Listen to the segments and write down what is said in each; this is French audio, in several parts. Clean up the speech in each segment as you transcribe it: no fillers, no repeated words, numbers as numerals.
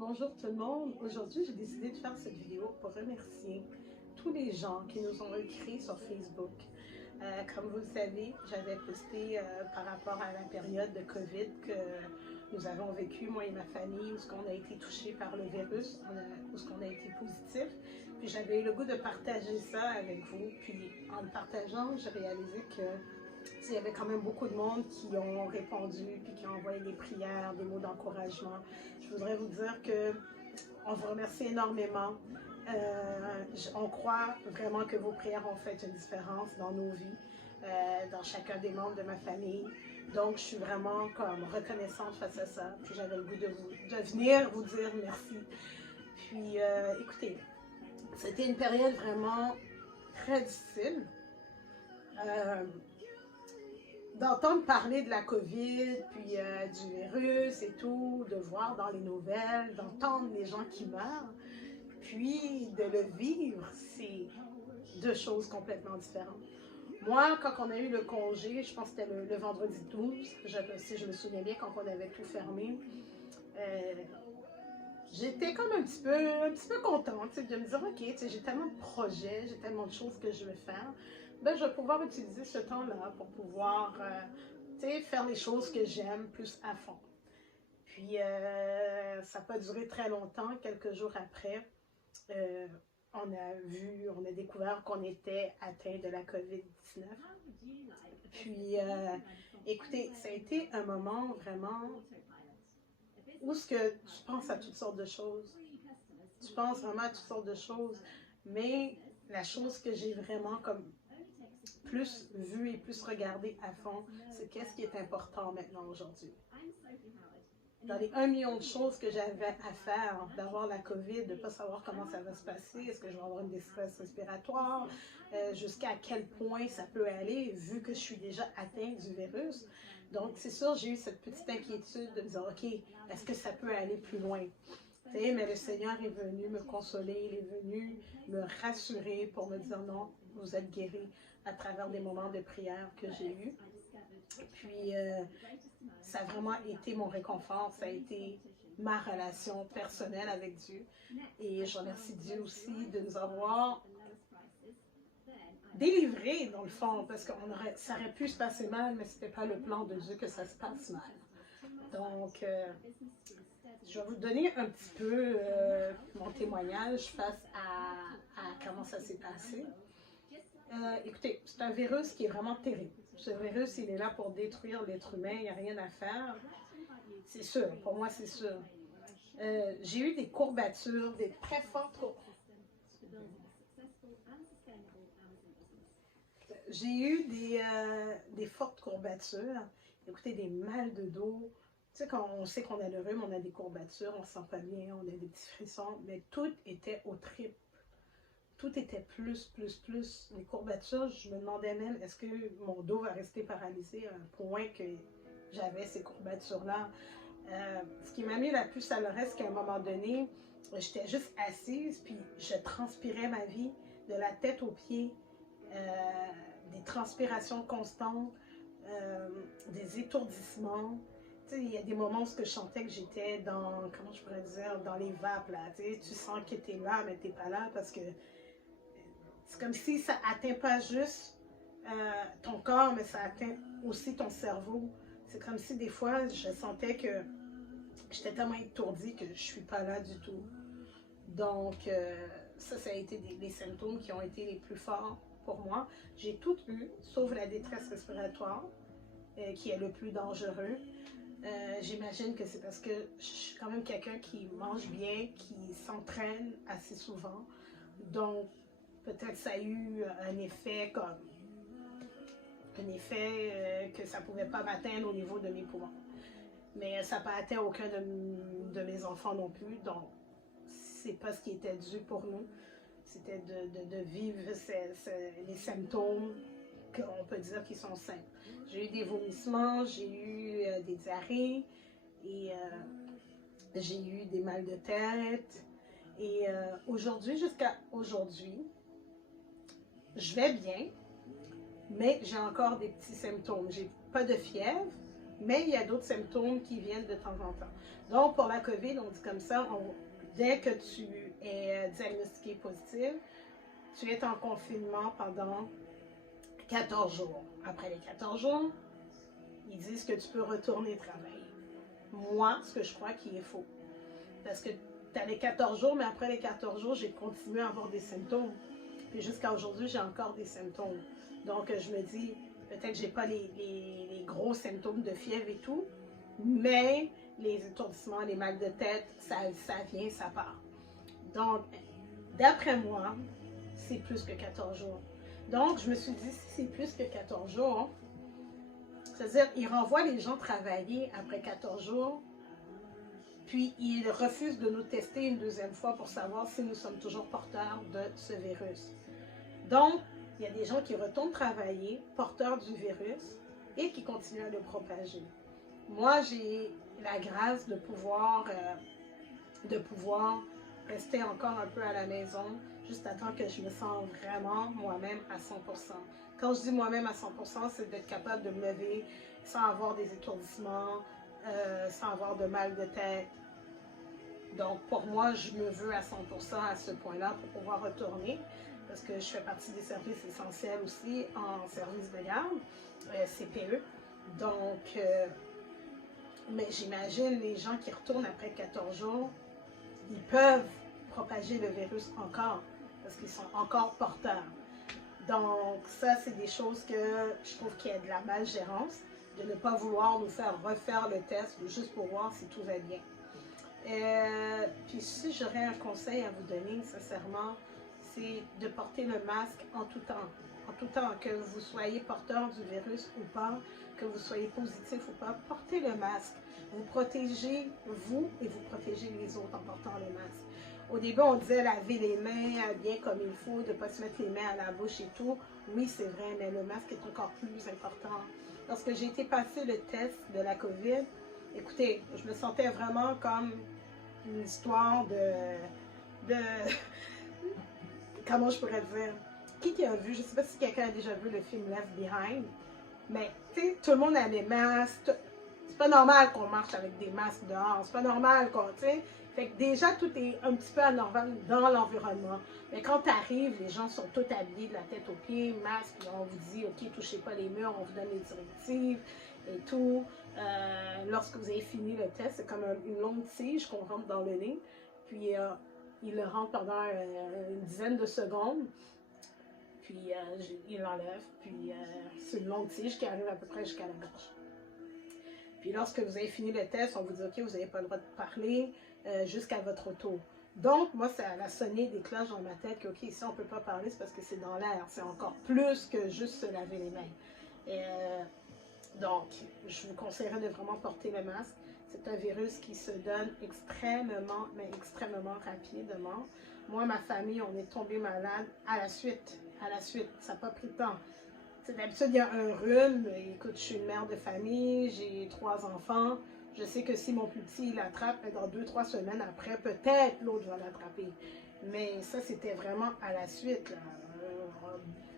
Bonjour tout le monde. Aujourd'hui, j'ai décidé de faire cette vidéo pour remercier tous les gens qui nous ont écrit sur Facebook. Comme vous le savez, j'avais posté par rapport à la période de COVID que nous avons vécu, moi et ma famille, où on a été touchés par le virus, où on a été positif. Puis j'avais eu le goût de partager ça avec vous. Puis en le partageant, j'ai réalisé que il y avait quand même beaucoup de monde qui ont répondu, puis qui ont envoyé des prières, des mots d'encouragement. Je voudrais vous dire que on vous remercie énormément. On croit vraiment que vos prières ont fait une différence dans nos vies, dans chacun des membres de ma famille. Donc, je suis vraiment comme reconnaissante face à ça. Puis j'avais le goût de venir vous dire merci. Puis, écoutez, c'était une période vraiment très difficile. D'entendre parler de la COVID, puis du virus et tout, de voir dans les nouvelles, d'entendre les gens qui meurent, puis de le vivre, c'est deux choses complètement différentes. Moi, quand on a eu le congé, je pense que c'était le vendredi 12, si je me souviens bien, quand on avait tout fermé, j'étais comme un petit peu contente de me dire, OK, j'ai tellement de projets, j'ai tellement de choses que je veux faire, ben, je vais pouvoir utiliser ce temps-là pour pouvoir faire les choses que j'aime plus à fond. Puis, ça n'a pas duré très longtemps. Quelques jours après, on a découvert qu'on était atteint de la COVID-19. Puis, écoutez, ça a été un moment vraiment où ce que tu penses à toutes sortes de choses. Tu penses vraiment à toutes sortes de choses. Mais la chose que j'ai vraiment comme plus vu et plus regardé à fond, c'est qu'est-ce qui est important maintenant aujourd'hui. Dans les 1 million de choses que j'avais à faire, d'avoir la COVID, de ne pas savoir comment ça va se passer, est-ce que je vais avoir une détresse respiratoire, jusqu'à quel point ça peut aller, vu que je suis déjà atteinte du virus. Donc, c'est sûr, j'ai eu cette petite inquiétude de me dire, OK, est-ce que ça peut aller plus loin? Mais le Seigneur est venu me consoler, il est venu me rassurer pour me dire non, vous êtes guéris à travers des moments de prière que j'ai eus. Puis, ça a vraiment été mon réconfort, ça a été ma relation personnelle avec Dieu. Et je remercie Dieu aussi de nous avoir délivrés, dans le fond, parce que ça aurait pu se passer mal, mais ce n'était pas le plan de Dieu que ça se passe mal. Donc, je vais vous donner un petit peu mon témoignage face à comment ça s'est passé. Écoutez, c'est un virus qui est vraiment terrible. Ce virus, il est là pour détruire l'être humain, il n'y a rien à faire. C'est sûr, pour moi, c'est sûr. J'ai eu des courbatures, des très fortes courbatures. J'ai eu des fortes courbatures. Écoutez, des mal de dos. Tu sais, quand on sait qu'on a le rhume, on a des courbatures, on ne se sent pas bien, on a des petits frissons, mais tout était au triple. Tout était plus. Les courbatures, je me demandais même, est-ce que mon dos va rester paralysé à un point que j'avais ces courbatures-là. Ce qui m'a mis la puce à l'oreille, c'est qu'à un moment donné, j'étais juste assise, puis je transpirais ma vie de la tête aux pieds, des transpirations constantes, des étourdissements. Il y a des moments où je sentais que j'étais dans, comment je pourrais dire, dans les vapes, là. Tu sens que tu es là, mais tu n'es pas là, parce que c'est comme si ça atteint pas juste ton corps, mais ça atteint aussi ton cerveau. C'est comme si des fois, je sentais que j'étais tellement étourdie que je ne suis pas là du tout. Donc, ça a été les symptômes qui ont été les plus forts pour moi. J'ai tout eu, sauf la détresse respiratoire, qui est le plus dangereux. J'imagine que c'est parce que je suis quand même quelqu'un qui mange bien, qui s'entraîne assez souvent. Donc, peut-être ça a eu un effet que ça ne pouvait pas m'atteindre au niveau de mes poumons. Mais ça n'a pas atteint aucun de mes enfants non plus, donc c'est pas ce qui était dû pour nous. C'était de vivre les symptômes qu'on peut dire qui sont simples. J'ai eu des vomissements, j'ai eu des diarrhées, et j'ai eu des mal de tête. Et aujourd'hui, jusqu'à aujourd'hui, je vais bien, mais j'ai encore des petits symptômes. J'ai pas de fièvre, Mais il y a d'autres symptômes qui viennent de temps en temps. Donc, pour la COVID, on dit comme ça, dès que tu es diagnostiqué positif, tu es en confinement pendant 14 jours. Après les 14 jours, ils disent que tu peux retourner travailler. Moi, ce que je crois qu'il est faux. Parce que tu as les 14 jours, mais après les 14 jours, j'ai continué à avoir des symptômes. Puis jusqu'à aujourd'hui, j'ai encore des symptômes. Donc, je me dis, peut-être que je n'ai pas les gros symptômes de fièvre et tout, mais les étourdissements, les mal de tête, ça vient, ça part. Donc, d'après moi, c'est plus que 14 jours. Donc, je me suis dit, si c'est plus que 14 jours, c'est-à-dire, ils renvoient les gens travailler après 14 jours, puis ils refusent de nous tester une deuxième fois pour savoir si nous sommes toujours porteurs de ce virus. Donc, il y a des gens qui retournent travailler, porteurs du virus, et qui continuent à le propager. Moi, j'ai la grâce de pouvoir rester encore un peu à la maison, juste à temps que je me sens vraiment moi-même à 100%. Quand je dis moi-même à 100%, c'est d'être capable de me lever sans avoir des étourdissements, sans avoir de mal de tête. Donc, pour moi, je me veux à 100% à ce point-là pour pouvoir retourner, parce que je fais partie des services essentiels aussi en service de garde, CPE. Donc, mais j'imagine les gens qui retournent après 14 jours, ils peuvent propager le virus encore, parce qu'ils sont encore porteurs. Donc, ça, c'est des choses que je trouve qu'il y a de la malgérance, de ne pas vouloir nous faire refaire le test juste pour voir si tout va bien. Puis si j'aurais un conseil à vous donner, sincèrement, c'est de porter le masque en tout temps. En tout temps, que vous soyez porteur du virus ou pas, que vous soyez positif ou pas, portez le masque. Vous protégez vous et vous protégez les autres en portant le masque. Au début, on disait laver les mains bien comme il faut, de ne pas se mettre les mains à la bouche et tout. Oui, c'est vrai, mais le masque est encore plus important. Lorsque j'ai été passer le test de la COVID, écoutez, je me sentais vraiment comme une histoire de comment je pourrais dire, qui a vu, je ne sais pas si quelqu'un a déjà vu le film Left Behind, mais tu sais, tout le monde a des masques, c'est pas normal qu'on marche avec des masques dehors, c'est pas normal qu'on, tu sais, fait que déjà tout est un petit peu anormal dans l'environnement, mais quand tu arrives, les gens sont tous habillés de la tête aux pieds, masques, puis on vous dit, ok, touchez pas les murs, on vous donne les directives et tout. Lorsque vous avez fini le test, c'est comme une longue tige qu'on rentre dans le nez, puis il le rentre pendant une dizaine de secondes, puis il l'enlève, puis c'est une longue tige qui arrive à peu près jusqu'à la gorge. Puis lorsque vous avez fini le test, on vous dit, ok, vous n'avez pas le droit de parler jusqu'à votre tour. Donc, moi, ça a sonné des cloches dans ma tête que, ok, ici, on ne peut pas parler, c'est parce que c'est dans l'air. C'est encore plus que juste se laver les mains. Et, donc, je vous conseillerais de vraiment porter le masque. C'est un virus qui se donne extrêmement, mais extrêmement rapidement. Moi, ma famille, on est tombé malade à la suite. Ça n'a pas pris de temps. D'habitude, il y a un rhume. Écoute, je suis une mère de famille, j'ai 3 enfants. Je sais que si mon plus petit l'attrape, dans 2-3 semaines après, peut-être l'autre va l'attraper. Mais ça, c'était vraiment à la suite. Là.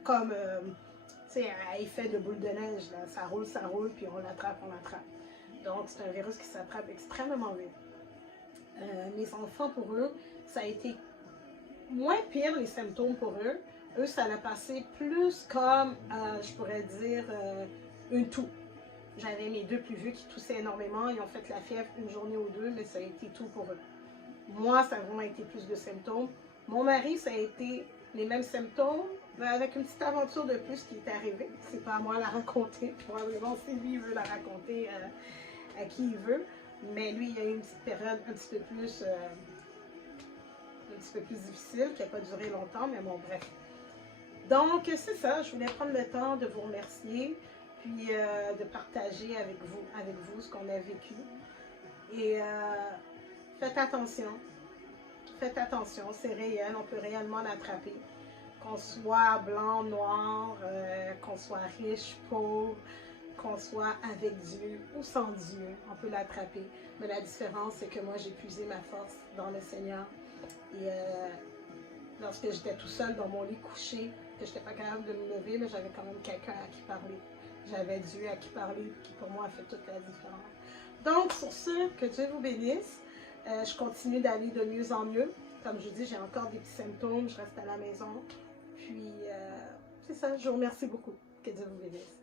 Comme, tu sais, à effet de boule de neige. Là. Ça roule, puis on l'attrape. Donc, c'est un virus qui s'attrape extrêmement vite. Mes enfants, pour eux, ça a été moins pire les symptômes pour eux. Eux, ça l'a passé plus comme, je pourrais dire, une toux. J'avais mes 2 plus vieux qui toussaient énormément. Ils ont fait la fièvre une journée ou 2, mais ça a été tout pour eux. Moi, ça a vraiment été plus de symptômes. Mon mari, ça a été les mêmes symptômes, mais avec une petite aventure de plus qui est arrivée. C'est pas à moi de la raconter. Probablement, si lui veut la raconter à qui il veut. Mais lui, il a eu une petite période un petit peu plus difficile, qui n'a pas duré longtemps, mais bon, bref. Donc, c'est ça. Je voulais prendre le temps de vous remercier, puis de partager avec vous ce qu'on a vécu. Et faites attention. Faites attention, c'est réel. On peut réellement l'attraper. Qu'on soit blanc, noir, qu'on soit riche, pauvre, qu'on soit avec Dieu ou sans Dieu, on peut l'attraper. Mais la différence, c'est que moi, j'ai puisé ma force dans le Seigneur. Et lorsque j'étais tout seul dans mon lit couché, que je n'étais pas capable de me lever, mais j'avais quand même quelqu'un à qui parler. j'avais Dieu à qui parler, qui pour moi a fait toute la différence. Donc, sur ce, que Dieu vous bénisse. Je continue d'aller de mieux en mieux. Comme je dis, j'ai encore des petits symptômes, je reste à la maison. Puis, c'est ça, je vous remercie beaucoup. Que Dieu vous bénisse.